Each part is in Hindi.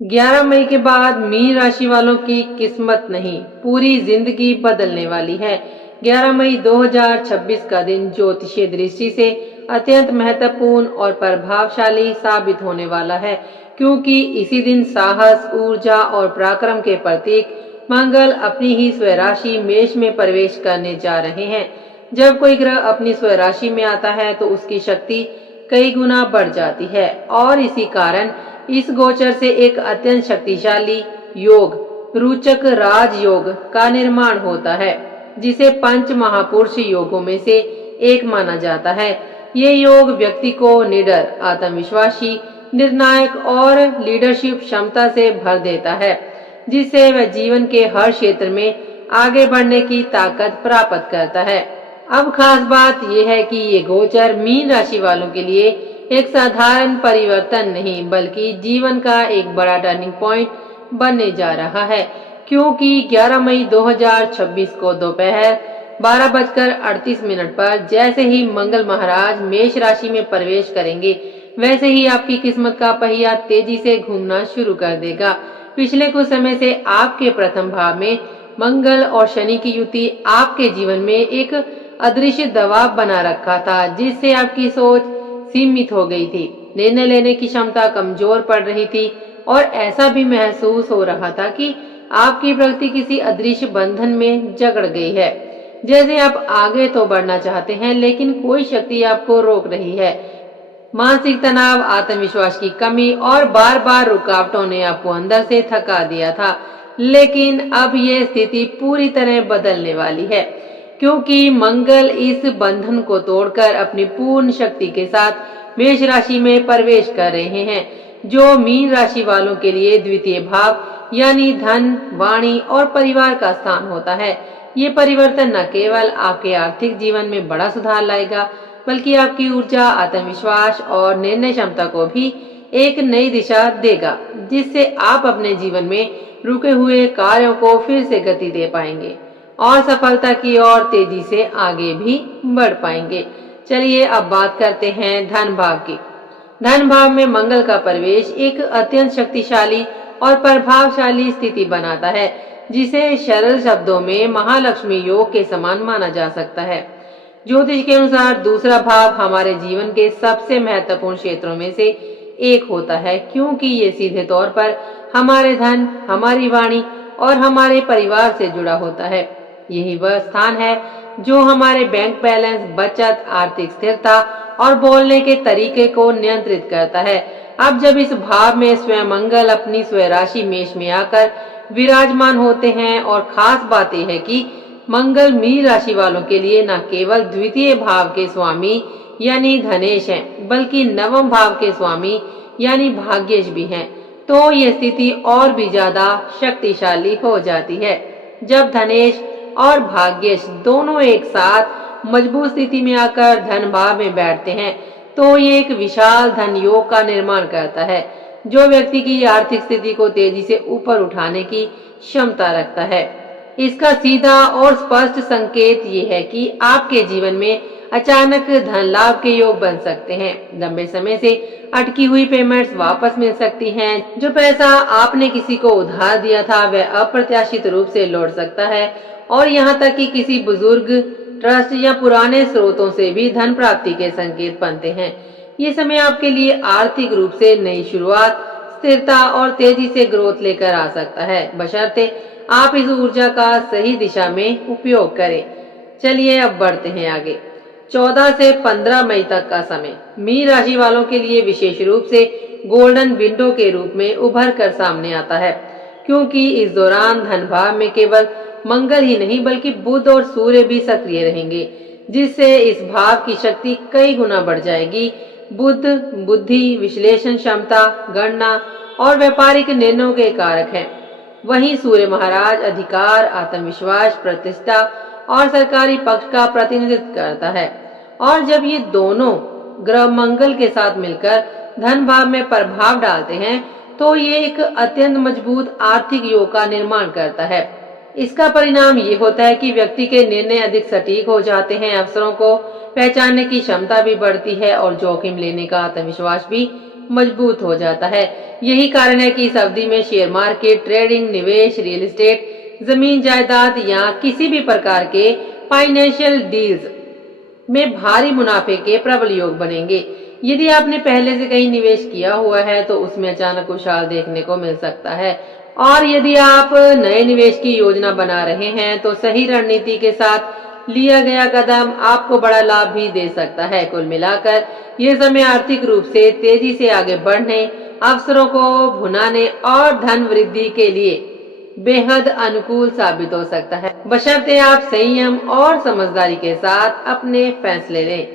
11 मई के बाद मीन राशि वालों की किस्मत नहीं, पूरी जिंदगी बदलने वाली है। 11 मई 2026 का दिन ज्योतिषीय दृष्टि से अत्यंत महत्वपूर्ण और प्रभावशाली साबित होने वाला है, क्योंकि इसी दिन साहस, ऊर्जा और पराक्रम के प्रतीक मंगल अपनी ही स्वराशि मेष में प्रवेश करने जा रहे हैं। जब कोई ग्रह अपनी स्वराशि में आता है तो उसकी शक्ति कई गुना बढ़ जाती है और इसी कारण इस गोचर से एक अत्यंत शक्तिशाली योग, रोचक राजयोग का निर्माण होता है, जिसे पंच महापुरुष योगों में से एक माना जाता है। ये योग व्यक्ति को निडर, आत्मविश्वासी, निर्णायक और लीडरशिप क्षमता से भर देता है, जिससे वह जीवन के हर क्षेत्र में आगे बढ़ने की ताकत प्राप्त करता है। अब खास बात यह है कि ये गोचर मीन राशि वालों के लिए एक साधारण परिवर्तन नहीं, बल्कि जीवन का एक बड़ा टर्निंग पॉइंट बनने जा रहा है, क्योंकि 11 मई 2026 को दोपहर 12:38 पर जैसे ही मंगल महाराज मेष राशि में प्रवेश करेंगे, वैसे ही आपकी किस्मत का पहिया तेजी से घूमना शुरू कर देगा। पिछले कुछ समय से आपके प्रथम भाव में मंगल और शनि की युति आपके जीवन में एक अदृश्य दबाव बना रखा था, जिससे आपकी सोच सीमित हो गई थी, निर्णय लेने की क्षमता कमजोर पड़ रही थी और ऐसा भी महसूस हो रहा था कि आपकी प्रगति किसी अदृश्य बंधन में जकड़ गई है। जैसे आप आगे तो बढ़ना चाहते हैं, लेकिन कोई शक्ति आपको रोक रही है। मानसिक तनाव, आत्मविश्वास की कमी और बार बार रुकावटों ने आपको अंदर से थका दिया था। लेकिन अब ये स्थिति पूरी तरह बदलने वाली है, क्योंकि मंगल इस बंधन को तोड़कर अपनी पूर्ण शक्ति के साथ मेष राशि में प्रवेश कर रहे हैं, जो मीन राशि वालों के लिए द्वितीय भाव यानी धन, वाणी और परिवार का स्थान होता है। ये परिवर्तन न केवल आपके आर्थिक जीवन में बड़ा सुधार लाएगा, बल्कि आपकी ऊर्जा, आत्मविश्वास और निर्णय क्षमता को भी एक नई दिशा देगा, जिससे आप अपने जीवन में रुके हुए कार्यों को फिर से गति दे पाएंगे और सफलता की ओर तेजी से आगे भी बढ़ पाएंगे। चलिए अब बात करते हैं धन भाव की। धन भाव में मंगल का प्रवेश एक अत्यंत शक्तिशाली और प्रभावशाली स्थिति बनाता है, जिसे सरल शब्दों में महालक्ष्मी योग के समान माना जा सकता है। ज्योतिष के अनुसार दूसरा भाव हमारे जीवन के सबसे महत्वपूर्ण क्षेत्रों में से एक होता है, क्योंकि ये सीधे तौर पर हमारे धन, हमारी वाणी और हमारे परिवार से जुड़ा होता है। यही वह स्थान है जो हमारे बैंक बैलेंस, बचत, आर्थिक स्थिरता और बोलने के तरीके को नियंत्रित करता है। अब जब इस भाव में स्वयं मंगल अपनी स्वराशि मेष में आकर विराजमान होते हैं, और खास बात यह है कि मंगल मीन राशि वालों के लिए न केवल द्वितीय भाव के स्वामी यानी धनेश हैं, बल्कि नवम भाव के स्वामी यानी भाग्येश भी हैं, तो ये स्थिति और भी ज्यादा शक्तिशाली हो जाती है। जब धनेश और भाग्येश दोनों एक साथ मजबूत स्थिति में आकर धन भाव में बैठते हैं, तो ये एक विशाल धन योग का निर्माण करता है, जो व्यक्ति की आर्थिक स्थिति को तेजी से ऊपर उठाने की क्षमता रखता है। इसका सीधा और स्पष्ट संकेत ये है कि आपके जीवन में अचानक धन लाभ के योग बन सकते हैं। लंबे समय से अटकी हुई पेमेंट्स वापस मिल सकती हैं। जो पैसा आपने किसी को उधार दिया था, वह अप्रत्याशित रूप से लौट सकता है, और यहाँ तक कि किसी बुजुर्ग, ट्रस्ट या पुराने स्रोतों से भी धन प्राप्ति के संकेत बनते हैं। ये समय आपके लिए आर्थिक रूप से नई शुरुआत, स्थिरता और तेजी से ग्रोथ लेकर आ सकता है, बशर्ते आप इस ऊर्जा का सही दिशा में उपयोग करें। चलिए अब बढ़ते हैं आगे। 14 से 15 मई तक का समय मीन राशि वालों के लिए विशेष रूप से गोल्डन विंडो के रूप में उभर कर सामने आता है, क्योंकि इस दौरान धन भाव में केवल मंगल ही नहीं बल्कि बुध और सूर्य भी सक्रिय रहेंगे, जिससे इस भाव की शक्ति कई गुना बढ़ जाएगी। बुध बुद्धि, विश्लेषण क्षमता, गणना और व्यापारिक निर्णयों के कारक हैं। वहीं सूर्य महाराज अधिकार, आत्मविश्वास, प्रतिष्ठा और सरकारी पक्ष का प्रतिनिधित्व करता है, और जब ये दोनों ग्रह मंगल के साथ मिलकर धन भाव में प्रभाव डालते हैं, तो ये एक अत्यंत मजबूत आर्थिक योग का निर्माण करता है। इसका परिणाम ये होता है कि व्यक्ति के निर्णय अधिक सटीक हो जाते हैं, अवसरों को पहचानने की क्षमता भी बढ़ती है और जोखिम लेने का आत्मविश्वास भी मजबूत हो जाता है। यही कारण है कि इस अवधि में शेयर मार्केट, ट्रेडिंग, निवेश, रियल एस्टेट, जमीन जायदाद या किसी भी प्रकार के फाइनेंशियल डील्स में भारी मुनाफे के प्रबल योग बनेंगे। यदि आपने पहले से कहीं निवेश किया हुआ है तो उसमें अचानक उछाल देखने को मिल सकता है, और यदि आप नए निवेश की योजना बना रहे हैं तो सही रणनीति के साथ लिया गया कदम आपको बड़ा लाभ भी दे सकता है। कुल मिलाकर ये समय आर्थिक रूप से तेजी से आगे बढ़ने, अवसरों को भुनाने और धन वृद्धि के लिए बेहद अनुकूल साबित हो सकता है, बशर्ते आप संयम और समझदारी के साथ अपने फैसले लें।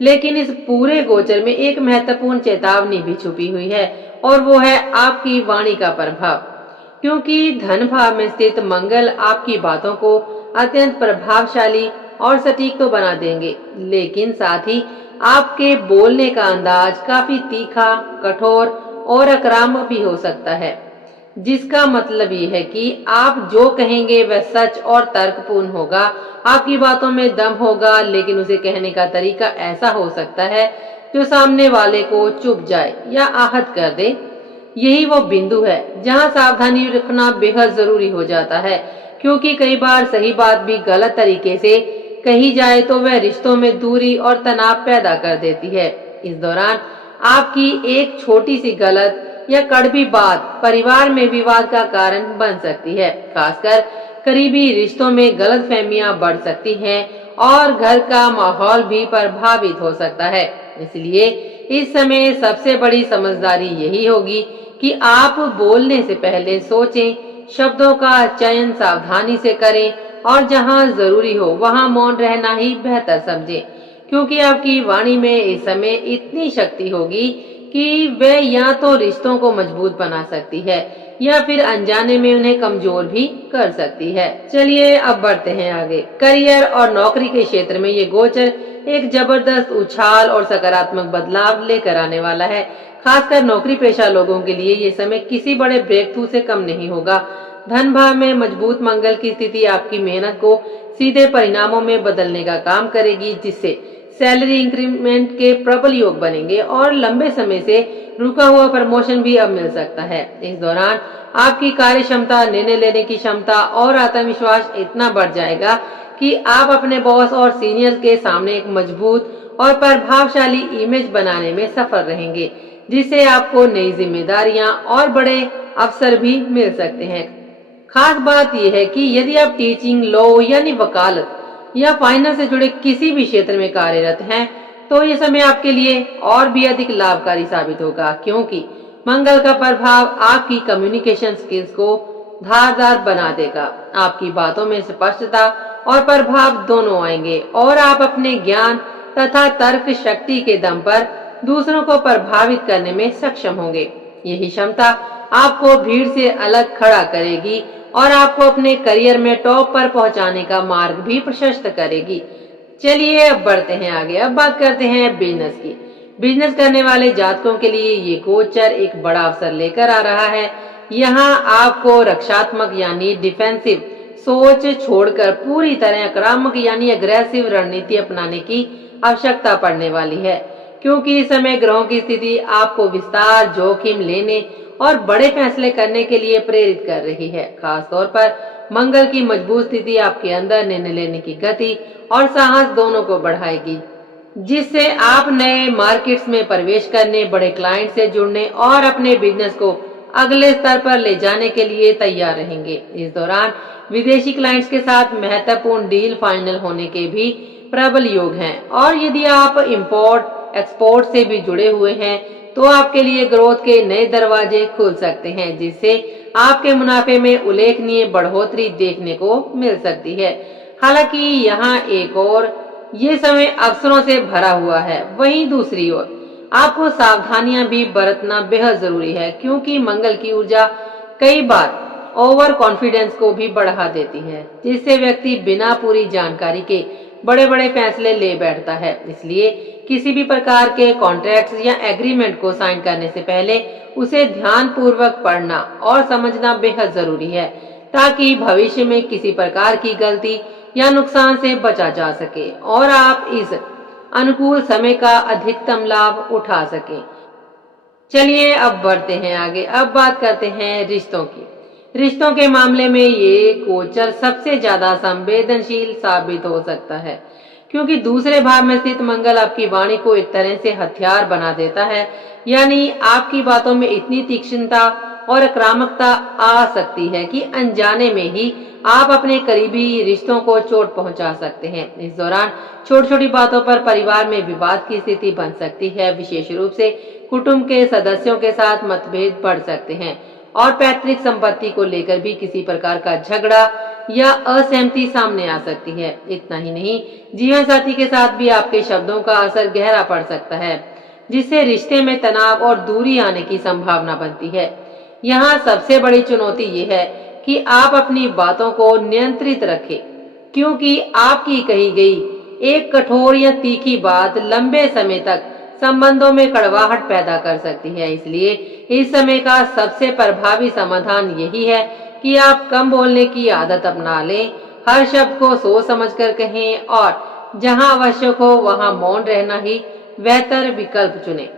लेकिन इस पूरे गोचर में एक महत्वपूर्ण चेतावनी भी छुपी हुई है, और वो है आपकी वाणी का प्रभाव। क्योंकि धन भाव में स्थित मंगल आपकी बातों को अत्यंत प्रभावशाली और सटीक तो बना देंगे, लेकिन साथ ही आपके बोलने का अंदाज काफी तीखा, कठोर और आक्रामक भी हो सकता है, जिसका मतलब ये है कि आप जो कहेंगे वह सच और तर्कपूर्ण होगा। आपकी बातों में दम होगा, लेकिन उसे कहने का तरीका ऐसा हो सकता है जो सामने वाले को चुभ जाए या आहत कर दे। यही वो बिंदु है जहां सावधानी रखना बेहद जरूरी हो जाता है, क्योंकि कई बार सही बात भी गलत तरीके से कही जाए तो वह रिश्तों में दूरी और तनाव पैदा कर देती है। इस दौरान आपकी एक छोटी सी गलत या कड़वी बात परिवार में विवाद का कारण बन सकती है। खासकर करीबी रिश्तों में गलतफहमियां बढ़ सकती हैं और घर का माहौल भी प्रभावित हो सकता है। इसलिए इस समय सबसे बड़ी समझदारी यही होगी कि आप बोलने से पहले सोचें, शब्दों का चयन सावधानी से करें और जहां जरूरी हो वहां मौन रहना ही बेहतर समझें, क्योंकि आपकी वाणी में इस समय इतनी शक्ति होगी कि वह या तो रिश्तों को मजबूत बना सकती है या फिर अनजाने में उन्हें कमजोर भी कर सकती है। चलिए अब बढ़ते हैं आगे। करियर और नौकरी के क्षेत्र में ये गोचर एक जबरदस्त उछाल और सकारात्मक बदलाव लेकर आने वाला है। खासकर नौकरी पेशा लोगों के लिए ये समय किसी बड़े ब्रेक थ्रू से कम नहीं होगा। धन भाव में मजबूत मंगल की स्थिति आपकी मेहनत को सीधे परिणामों में बदलने का काम करेगी, जिससे सैलरी इंक्रीमेंट के प्रबल योग बनेंगे और लंबे समय से रुका हुआ प्रमोशन भी अब मिल सकता है। इस दौरान आपकी कार्य क्षमता, निर्णय लेने की क्षमता और आत्मविश्वास इतना बढ़ जाएगा कि आप अपने बॉस और सीनियर के सामने एक मजबूत और प्रभावशाली इमेज बनाने में सफल रहेंगे, जिससे आपको नई जिम्मेदारियां और बड़े अवसर भी मिल सकते हैं। खास बात यह है कि यदि आप टीचिंग, लॉ यानी वकालत या फाइनेंस से जुड़े किसी भी क्षेत्र में कार्यरत हैं, तो ये समय आपके लिए और भी अधिक लाभकारी साबित होगा, क्योंकि मंगल का प्रभाव आपकी कम्युनिकेशन स्किल्स को धारदार बना देगा। आपकी बातों में स्पष्टता और प्रभाव दोनों आएंगे और आप अपने ज्ञान तथा तर्क शक्ति के दम पर दूसरों को प्रभावित करने में सक्षम होंगे। यही क्षमता आपको भीड़ से अलग खड़ा करेगी और आपको अपने करियर में टॉप पर पहुंचाने का मार्ग भी प्रशस्त करेगी। चलिए अब बढ़ते हैं आगे। अब बात करते हैं बिजनेस की। बिजनेस करने वाले जातकों के लिए ये गोचर एक बड़ा अवसर लेकर आ रहा है। यहाँ आपको रक्षात्मक यानी डिफेंसिव सोच छोड़कर पूरी तरह आक्रामक यानी अग्रेसिव रणनीति अपनाने की आवश्यकता पड़ने वाली है, क्योंकि इस समय ग्रहों की स्थिति आपको विस्तार, जोखिम लेने और बड़े फैसले करने के लिए प्रेरित कर रही है। खास तौर पर मंगल की मजबूत स्थिति आपके अंदर निर्णय लेने की गति और साहस दोनों को बढ़ाएगी, जिससे आप नए मार्केट्स में प्रवेश करने, बड़े क्लाइंट से जुड़ने और अपने बिजनेस को अगले स्तर पर ले जाने के लिए तैयार रहेंगे। इस दौरान विदेशी क्लाइंट्स के साथ महत्वपूर्ण डील फाइनल होने के भी प्रबल योग हैं, और यदि आप इंपोर्ट एक्सपोर्ट से भी जुड़े हुए हैं तो आपके लिए ग्रोथ के नए दरवाजे खुल सकते हैं, जिससे आपके मुनाफे में उल्लेखनीय बढ़ोतरी देखने को मिल सकती है। हालांकि यहाँ एक और ये समय अवसरों से भरा हुआ है, वहीं दूसरी ओर आपको सावधानियां भी बरतना बेहद जरूरी है, क्योंकि मंगल की ऊर्जा कई बार ओवर कॉन्फिडेंस को भी बढ़ा देती है, जिससे व्यक्ति बिना पूरी जानकारी के बड़े बड़े फैसले ले बैठता है। इसलिए किसी भी प्रकार के कॉन्ट्रैक्ट्स या एग्रीमेंट को साइन करने से पहले उसे ध्यान पूर्वक पढ़ना और समझना बेहद जरूरी है, ताकि भविष्य में किसी प्रकार की गलती या नुकसान से बचा जा सके और आप इस अनुकूल समय का अधिकतम लाभ उठा सकें। चलिए अब बढ़ते हैं आगे। अब बात करते हैं रिश्तों की। रिश्तों के मामले में ये गोचर सबसे ज्यादा संवेदनशील साबित हो सकता है, क्योंकि दूसरे भाव में स्थित मंगल आपकी वाणी को एक तरह से हथियार बना देता है। यानी आपकी बातों में इतनी तीक्ष्णता और आक्रामकता आ सकती है कि अनजाने में ही आप अपने करीबी रिश्तों को चोट पहुंचा सकते हैं। इस दौरान छोटी छोटी बातों पर परिवार में विवाद की स्थिति बन सकती है। विशेष रूप से कुटुंब के सदस्यों के साथ मतभेद बढ़ सकते हैं और पैतृक संपत्ति को लेकर भी किसी प्रकार का झगड़ा या असहमति सामने आ सकती है। इतना ही नहीं, जीवन साथी के साथ भी आपके शब्दों का असर गहरा पड़ सकता है, जिससे रिश्ते में तनाव और दूरी आने की संभावना बनती है। यहाँ सबसे बड़ी चुनौती ये है कि आप अपनी बातों को नियंत्रित रखें, क्योंकि आपकी कही गई एक कठोर या तीखी बात लंबे समय तक संबंधों में कड़वाहट पैदा कर सकती है। इसलिए इस समय का सबसे प्रभावी समाधान यही है कि आप कम बोलने की आदत अपना लें, हर शब्द को सोच समझकर कहें और जहां आवश्यक हो वहां मौन रहना ही बेहतर विकल्प चुनें,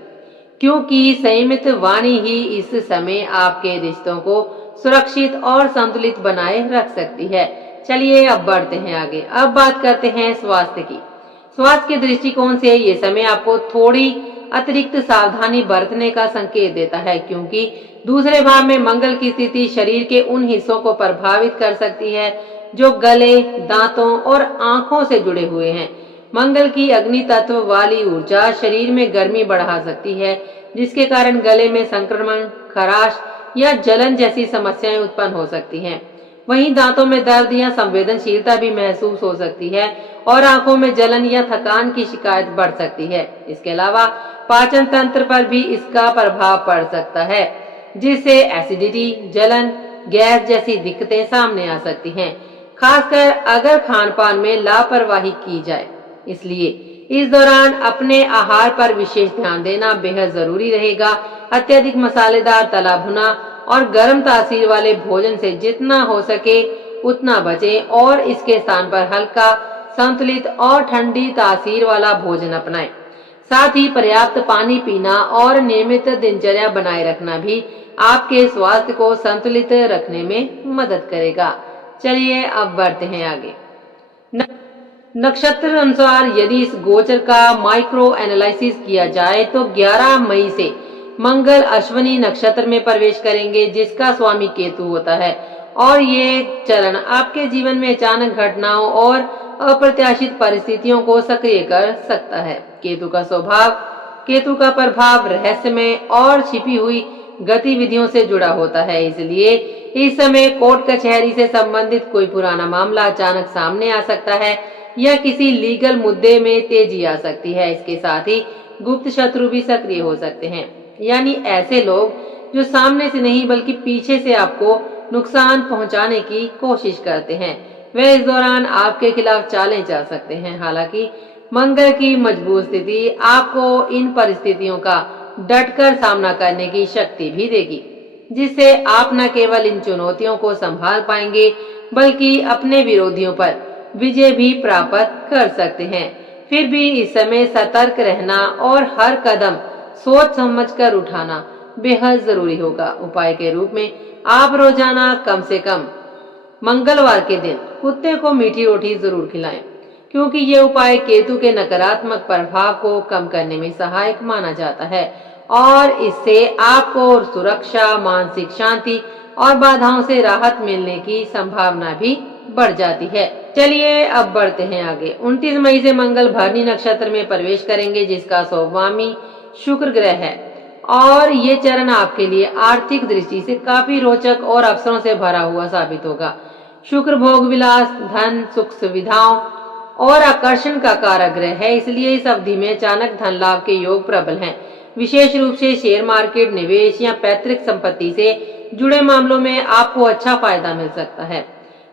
क्योंकि संयमित वाणी ही इस समय आपके रिश्तों को सुरक्षित और संतुलित बनाए रख सकती है। चलिए अब बढ़ते हैं आगे। अब बात करते हैं स्वास्थ्य की। स्वास्थ्य के दृष्टिकोण से ये समय आपको थोड़ी अतिरिक्त सावधानी बरतने का संकेत देता है, क्योंकि दूसरे भाव में मंगल की स्थिति शरीर के उन हिस्सों को प्रभावित कर सकती है जो गले, दांतों और आंखों से जुड़े हुए हैं। मंगल की अग्नि तत्व वाली ऊर्जा शरीर में गर्मी बढ़ा सकती है, जिसके कारण गले में संक्रमण, खराश या जलन जैसी समस्याएं उत्पन्न हो सकती हैं। वहीं दांतों में दर्द या संवेदनशीलता भी महसूस हो सकती है और आंखों में जलन या थकान की शिकायत बढ़ सकती है। इसके अलावा पाचन तंत्र पर भी इसका प्रभाव पड़ सकता है, जिससे एसिडिटी, जलन, गैस जैसी दिक्कतें सामने आ सकती हैं, खासकर अगर खान पान में लापरवाही की जाए। इसलिए इस दौरान अपने आहार पर विशेष ध्यान देना बेहद जरूरी रहेगा। अत्यधिक मसालेदार, तला भुना और गर्म तासीर वाले भोजन से जितना हो सके उतना बचें और इसके स्थान पर हल्का, संतुलित और ठंडी तासीर वाला भोजन अपनाएं। साथ ही पर्याप्त पानी पीना और नियमित दिनचर्या बनाए रखना भी आपके स्वास्थ्य को संतुलित रखने में मदद करेगा। चलिए अब बढ़ते हैं आगे। नक्षत्र अनुसार यदि इस गोचर का माइक्रो एनालिसिस किया जाए तो 11 मई से मंगल अश्विनी नक्षत्र में प्रवेश करेंगे, जिसका स्वामी केतु होता है, और ये चरण आपके जीवन में अचानक घटनाओं और अप्रत्याशित परिस्थितियों को सक्रिय कर सकता है। केतु का प्रभाव रहस्यमय और छिपी हुई गतिविधियों से जुड़ा होता है। इसलिए इस समय कोर्ट कचहरी से संबंधित कोई पुराना मामला अचानक सामने आ सकता है या किसी लीगल मुद्दे में तेजी आ सकती है। इसके साथ ही गुप्त शत्रु भी सक्रिय हो सकते हैं, यानी ऐसे लोग जो सामने से नहीं बल्कि पीछे से आपको नुकसान पहुंचाने की कोशिश करते हैं, वे इस दौरान आपके खिलाफ चालें चल सकते हैं। हालांकि मंगल की मजबूत स्थिति आपको इन परिस्थितियों का डटकर सामना करने की शक्ति भी देगी, जिससे आप न केवल इन चुनौतियों को संभाल पाएंगे बल्कि अपने विरोधियों पर विजय भी प्राप्त कर सकते हैं। फिर भी इस समय सतर्क रहना और हर कदम सोच समझकर उठाना बेहद जरूरी होगा। उपाय के रूप में आप रोजाना कम से कम मंगलवार के दिन कुत्ते को मीठी रोटी जरूर खिलाएं, क्योंकि ये उपाय केतु के नकारात्मक प्रभाव को कम करने में सहायक माना जाता है और इससे आपको सुरक्षा, मानसिक शांति और बाधाओं से राहत मिलने की संभावना भी बढ़ जाती है। चलिए अब बढ़ते हैं आगे। 29 मई से मंगल भरणी नक्षत्र में प्रवेश करेंगे, जिसका स्वामी शुक्र ग्रह है, और ये चरण आपके लिए आर्थिक दृष्टि से काफी रोचक और अवसरों से भरा हुआ साबित होगा। शुक्र भोग विलास, धन, सुख सुविधाओं और आकर्षण का कारक ग्रह है, इसलिए इस अवधि में अचानक धन लाभ के योग प्रबल हैं। विशेष रूप से शेयर मार्केट, निवेश या पैतृक संपत्ति से जुड़े मामलों में आपको अच्छा फायदा मिल सकता है।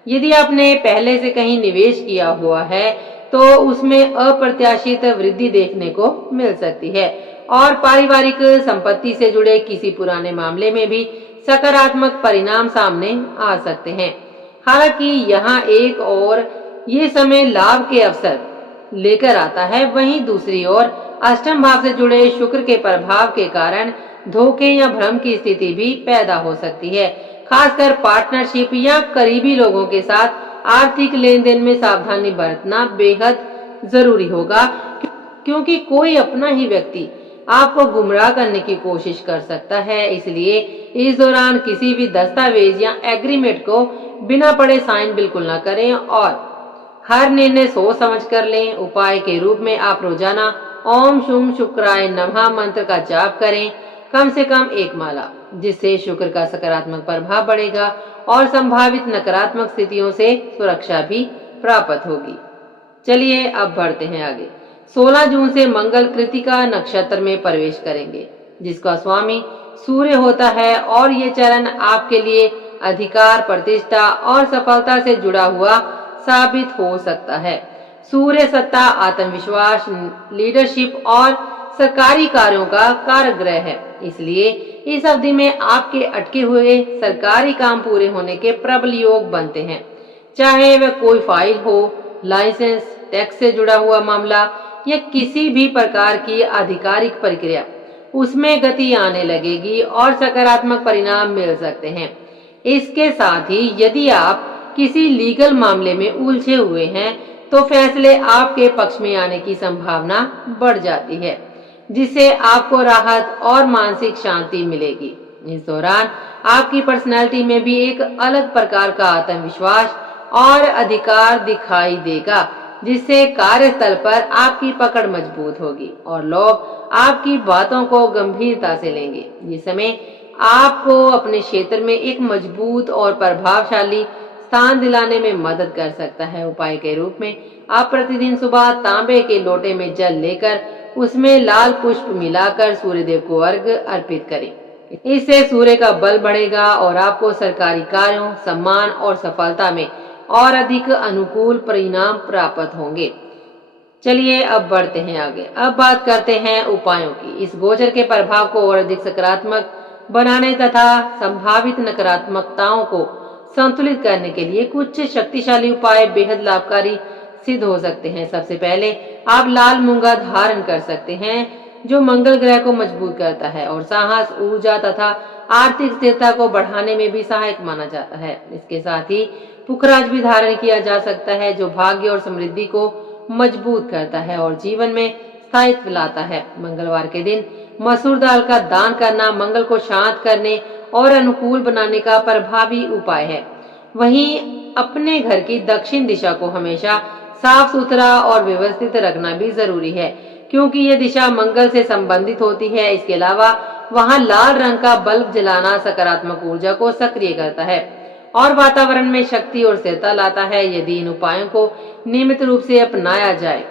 यदि आपने पहले से कहीं निवेश किया हुआ है तो उसमें अप्रत्याशित वृद्धि देखने को मिल सकती है और पारिवारिक संपत्ति से जुड़े किसी पुराने मामले में भी सकारात्मक परिणाम सामने आ सकते हैं। हालांकि यहाँ ये समय लाभ के अवसर लेकर आता है, वहीं दूसरी ओर अष्टम भाव से जुड़े शुक्र के प्रभाव के कारण धोखे या भ्रम की स्थिति भी पैदा हो सकती है। खासकर पार्टनरशिप या करीबी लोगों के साथ आर्थिक लेन देन में सावधानी बरतना बेहद जरूरी होगा, क्योंकि कोई अपना ही व्यक्ति आपको गुमराह करने की कोशिश कर सकता है। इसलिए इस दौरान किसी भी दस्तावेज या एग्रीमेंट को बिना पढ़े साइन बिल्कुल ना करें और हर निर्णय सोच समझ कर लें। उपाय के रूप में आप रोजाना ओम शुम शुक्राय नमः मंत्र का जाप करें, कम से कम 1 माला, जिससे शुक्र का सकारात्मक प्रभाव बढ़ेगा और संभावित नकारात्मक स्थितियों से सुरक्षा भी प्राप्त होगी। चलिए अब बढ़ते हैं आगे। 16 जून से मंगल कृतिका नक्षत्र में प्रवेश करेंगे, जिसका स्वामी सूर्य होता है और ये चरण आपके लिए अधिकार, प्रतिष्ठा और सफलता से जुड़ा हुआ साबित हो सकता है। सूर्य सत्ता, आत्मविश्वास, लीडरशिप और सरकारी कार्यों का कारक ग्रह है। इसलिए इस अवधि में आपके अटके हुए सरकारी काम पूरे होने के प्रबल योग बनते हैं। चाहे वह कोई फाइल हो, लाइसेंस, टैक्स से जुड़ा हुआ मामला या किसी भी प्रकार की आधिकारिक प्रक्रिया, उसमें गति आने लगेगी और सकारात्मक परिणाम मिल सकते हैं। इसके साथ ही यदि आप किसी लीगल मामले में उलझे हुए हैं तो फैसले आपके पक्ष में आने की संभावना बढ़ जाती है, जिससे आपको राहत और मानसिक शांति मिलेगी। इस दौरान आपकी पर्सनैलिटी में भी एक अलग प्रकार का आत्मविश्वास और अधिकार दिखाई देगा, जिससे कार्यस्थल पर आपकी पकड़ मजबूत होगी और लोग आपकी बातों को गंभीरता से लेंगे। ये समय आपको अपने क्षेत्र में एक मजबूत और प्रभावशाली स्थान दिलाने में मदद कर सकता है। उपाय के रूप में आप प्रतिदिन सुबह तांबे के लोटे में जल लेकर उसमें लाल पुष्प मिलाकर सूर्यदेव को अर्घ्य अर्पित करें। इससे सूर्य का बल बढ़ेगा और आपको सरकारी कार्यों, सम्मान और सफलता में और अधिक अनुकूल परिणाम प्राप्त होंगे। चलिए अब बढ़ते हैं आगे। अब बात करते हैं उपायों की। इस गोचर के प्रभाव को और अधिक सकारात्मक बनाने तथा संभावित नकारात्मकताओं को संतुलित करने के लिए कुछ शक्तिशाली उपाय बेहद लाभकारी सिद्ध हो सकते हैं। सबसे पहले आप लाल मूंगा धारण कर सकते हैं, जो मंगल ग्रह को मजबूत करता है और साहस, ऊर्जा तथा आर्थिक स्थिरता को बढ़ाने में भी सहायक माना जाता है। इसके साथ ही पुखराज भी धारण किया जा सकता है, जो भाग्य और समृद्धि को मजबूत करता है और जीवन में स्थायित्व लाता है। मंगलवार के दिन मसूर दाल का दान करना मंगल को शांत करने और अनुकूल बनाने का प्रभावी उपाय है। वहीं अपने घर की दक्षिण दिशा को हमेशा साफ सुथरा और व्यवस्थित रखना भी जरूरी है, क्योंकि ये दिशा मंगल से संबंधित होती है। इसके अलावा वहां लाल रंग का बल्ब जलाना सकारात्मक ऊर्जा को सक्रिय करता है और वातावरण में शक्ति और स्थिरता लाता है। यदि इन उपायों को नियमित रूप से अपनाया जाए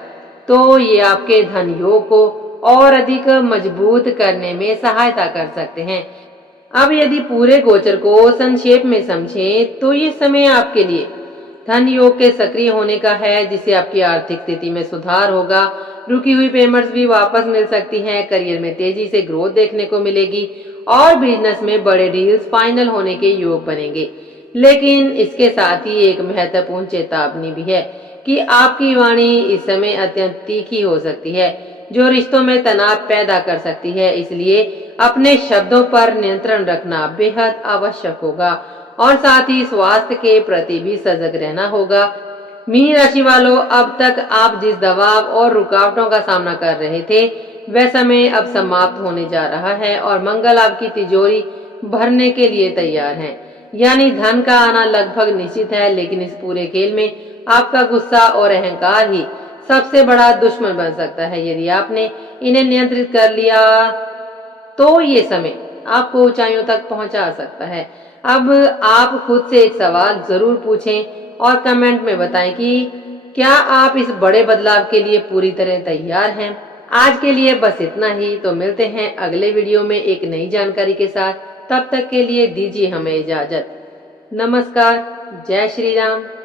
तो ये आपके धन योग को और अधिक मजबूत करने में सहायता कर सकते हैं। अब यदि पूरे गोचर को संक्षेप में समझें तो ये समय आपके लिए धन योग के सक्रिय होने का है, जिससे आपकी आर्थिक स्थिति में सुधार होगा। रुकी हुई पेमेंट्स भी वापस मिल सकती हैं। करियर में तेजी से ग्रोथ देखने को मिलेगी और बिजनेस में बड़े डील्स फाइनल होने के योग बनेंगे। लेकिन इसके साथ ही एक महत्वपूर्ण चेतावनी भी है कि आपकी वाणी इस समय अत्यंत तीखी हो सकती है, जो रिश्तों में तनाव पैदा कर सकती है। इसलिए अपने शब्दों पर नियंत्रण रखना बेहद आवश्यक होगा और साथ ही स्वास्थ्य के प्रति भी सजग रहना होगा। मीन राशि वालों, अब तक आप जिस दबाव और रुकावटों का सामना कर रहे थे वह समय अब समाप्त होने जा रहा है और मंगल आपकी तिजोरी भरने के लिए तैयार है। यानी धन का आना लगभग निश्चित है। लेकिन इस पूरे खेल में आपका गुस्सा और अहंकार ही सबसे बड़ा दुश्मन बन सकता है। यदि आपने इन्हें नियंत्रित कर लिया तो ये समय आपको ऊंचाइयों तक पहुंचा सकता है। अब आप खुद से एक सवाल जरूर पूछें और कमेंट में बताएं कि क्या आप इस बड़े बदलाव के लिए पूरी तरह तैयार हैं। आज के लिए बस इतना ही। तो मिलते हैं अगले वीडियो में एक नई जानकारी के साथ। तब तक के लिए दीजिए हमें इजाजत। नमस्कार। जय श्री राम।